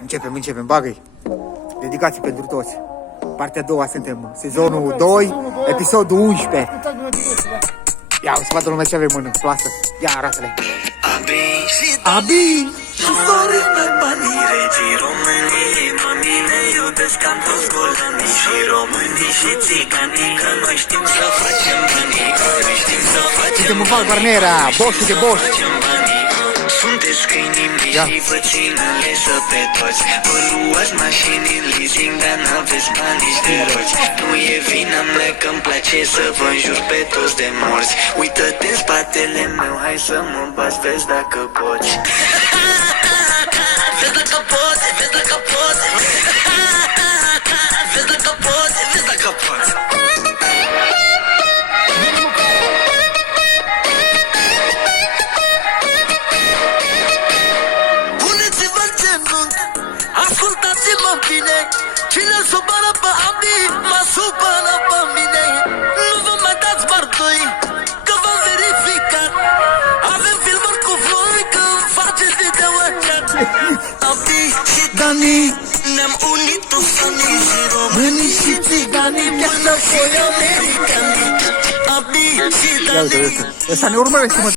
Începem, bagă-i. Dedicații pentru toți. Partea a doua suntem, sezonul 2, episodul 11. Ia, o să vadă lumea ce avem în plasă. Ia, arată-le. Abi și Sorin pe banii regii României. Mămii ne iubesc ca toți golanii și românii și țiganii, că noi știm să facem banii. Noi știm să facem suntem în Val Barnera, boșul de boș. Sunteți câinii mei și vă țin în lesă pe toți. Vă luați mașini în leasing, dar n-aveți bani nici de roți. Nu e vina mea că-mi place să vă înjur pe toți de morți. Uită-te în spatele meu, hai să mă bați, vezi dacă poți. Vezi dacă poți, vezi dacă poți. Vezi dacă poți, vezi dacă poți. Ascultați-mă bine, cine supără pe Abi, mă supără pe mine. Nu vă mai dați martoi, că v-am verificat. Avem filmări cu voi, când faceți video-uri chat. Abi și Dani, ne-am unit toți fanii și românii și țiganii, chiar și voi americani. Abi și Dani. Ăsta ne urmărește, mă.